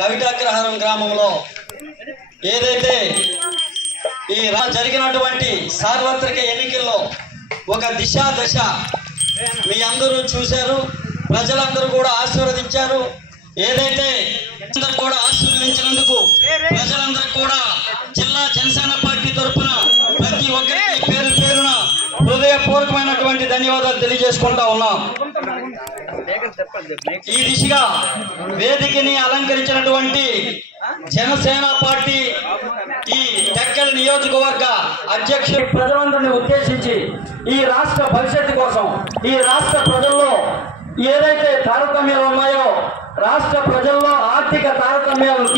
కవిటాగ్రహారం గ్రామంలో ఏదైతే ఈ జరిగినటువంటి సార్వత్రిక ఎన్నికల్లో ఒక దశ మీ అందరూ చూశారు, ప్రజలందరూ కూడా ఆశీర్వదించారు. ఏదైతే కూడా ఆశీర్వదించినందుకు ప్రజలందరూ కూడా జిల్లా జనసేన పార్టీ తరఫున ప్రతి ఒక్కరికి పేరు పేరున హృదయపూర్వకమైనటువంటి ధన్యవాదాలు తెలియజేసుకుంటా ఉన్నాం. ఈ దిశగా వేదికని అలంకరించినటువంటి జనసేన పార్టీ ఈ టెక్కల్ నియోజకవర్గ అధ్యక్షుడు ప్రజలందరినీ ఉద్దేశించి ఈ రాష్ట్ర భవిష్యత్తు కోసం ఈ రాష్ట్ర ప్రజల్లో ఏదైతే తారతమ్యాలు ఉన్నాయో రాష్ట్ర ప్రజల్లో ఆర్థిక తారతమ్యాలను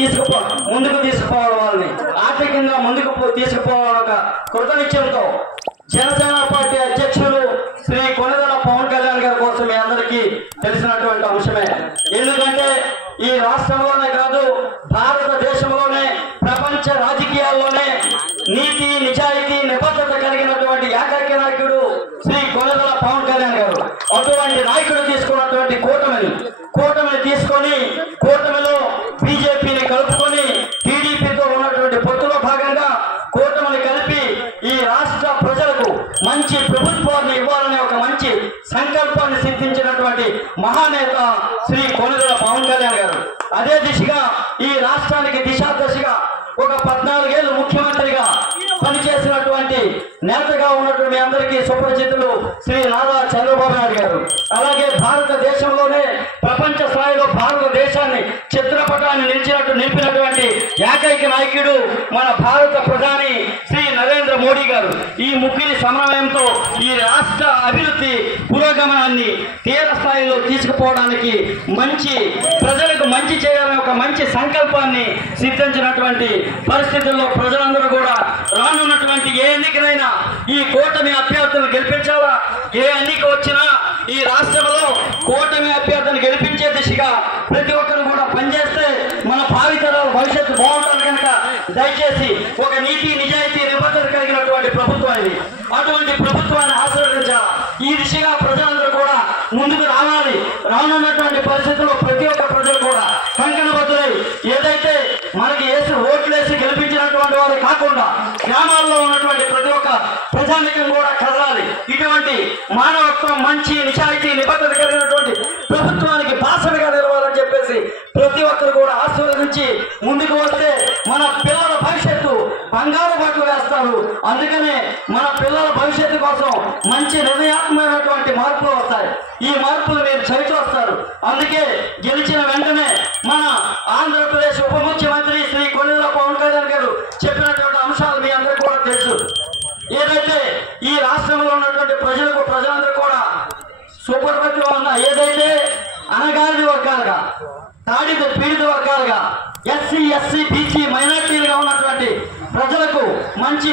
ముందుకు తీసుకుపోవడం, వాళ్ళని ఆర్థికంగా ముందుకు తీసుకుపోవడం ఒక కృతనిశ్చయంతో జనసేన పార్టీ అధ్యక్షులు శ్రీ కొణిదెల పవన్ కళ్యాణ్ గారి కోసం మీ అందరికీ తెలిసినటువంటి అంశమే. ఎందుకంటే ఈ రాష్ట్రంలోనే కాదు భారతదేశంలోనే ప్రపంచ రాజకీయాల్లోనే నీతి నిజాయితీ నిబద్ధత కలిగినటువంటి ఏకైక నాయకుడు శ్రీ కొణిదెల పవన్ కళ్యాణ్ గారు. అటువంటి నాయకుడు తీసుకున్నటువంటి కూటమిని తీసుకొని కూటమిలో బీజేపీని కలుపుకొని టీడీపీతో ఉన్నటువంటి పొత్తులో భాగంగా కూటమిని కలిపి ఈ రాష్ట్ర ప్రజలకు మంచి ప్రభుత్వాన్ని ఇవ్వాలనే ఒక మంచి సంకల్పాన్ని సిద్ధించినటువంటి మహానేత శ్రీ కొణిదెల పవన్ కళ్యాణ్ గారు. అదే దిశగా ఈ రాష్ట్రానికి దశగా ఒక 14 ఏళ్ళు ముఖ్యమంత్రిగా పనిచేసినటువంటి నేతగా ఉన్నటువంటి మీ అందరికీ సుపరిచితులు శ్రీ నారా చంద్రబాబు నాయుడు గారు. అలాగే భారతదేశంలోనే ప్రపంచ స్థాయిలో భారతదేశాన్ని చిత్రపటాన్ని నిలిపినటువంటి ఏకైక నాయకుడు మన భారత ప్రధాని శ్రీ నరేంద్ర మోడీ గారు. ఈ ముగ్గురి సమన్వయంతో ఈ రాష్ట్ర అభివృద్ధి పురోగమనాన్ని తీవ్ర స్థాయిలో తీసుకుపోవడానికి ప్రజలకు మంచి చేయాలని ఒక మంచి సంకల్పాన్ని సిద్ధించినటువంటి పరిస్థితుల్లో ప్రజలందరూ కూడా రానున్నటువంటి ఏ ఎన్నికనైనా ఈ కూటమి అభ్యర్థులను గెలిపించాలా. ఏ ఎన్నిక వచ్చినా ఈ రాష్ట్రంలో కూటమి అభ్యర్థులను గెలిపించే దిశగా ప్రతి ఒక్కరు కూడా పనిచేస్తే మన భావితరాల భవిష్యత్తు బాగుంటుంది. కనుక దయచేసి ఒక నీతి నిజాయితీ నిబద్ధత కలిగినటువంటి ప్రభుత్వం ఇది. అటువంటి ప్రభుత్వాన్ని ఆశీర్వదించాలా. ఈ దిశగా ప్రజలందరూ కూడా ముందుకు రావాలి. రానున్నటువంటి పరిస్థితుల్లో ప్రతి ఒక్క ప్రజలు కూడా కంకణబద్ధులై ఏదైతే మనకి ఓట్లేసి గెలిపించినటువంటి వారు కాకుండా గ్రామాల్లో ఉన్నటువంటి ప్రతి ఒక్క ప్రజానికం కూడా కదలాలి. ఇటువంటి మానవత్వం మంచి నిజాయితీ నిబద్ధత కలిగినటువంటి ప్రభుత్వానికి బాసటగా నిలవాలని చెప్పేసి ప్రతి ఒక్కరు కూడా ఆశీర్వదించి ముందుకు వస్తే మన పిల్లల భవిష్యత్తు బంగారు బాటలు వేస్తారు. అందుకనే మన పిల్లల భవిష్యత్తు కోసం మంచి నిర్ణయాత్మకమైనటువంటి మార్పులు వస్తాయి. ఈ మార్పులు మీరు చవిచూస్తారు. అందుకే గెలిచిన వెంటనే మన ఆంధ్రప్రదేశ్ ఉప ముఖ్యమంత్రి శ్రీ కొణిదెల పవన్ కళ్యాణ్ గారు చెప్పినటువంటి అంశాలు మీ అందరికీ కూడా తెలుసు. ఏదైతే ఈ రాష్ట్రంలో ఉన్నటువంటి ప్రజలందరూ కూడా సూపర్వతిలో ఉన్న ఏదైతే అనగారిన వర్గాలుగా పీడిత వర్గాలుగా ఎస్సీ బీసీ మైనార్టీలుగా ఉన్నటువంటి ప్రజలకు మంచి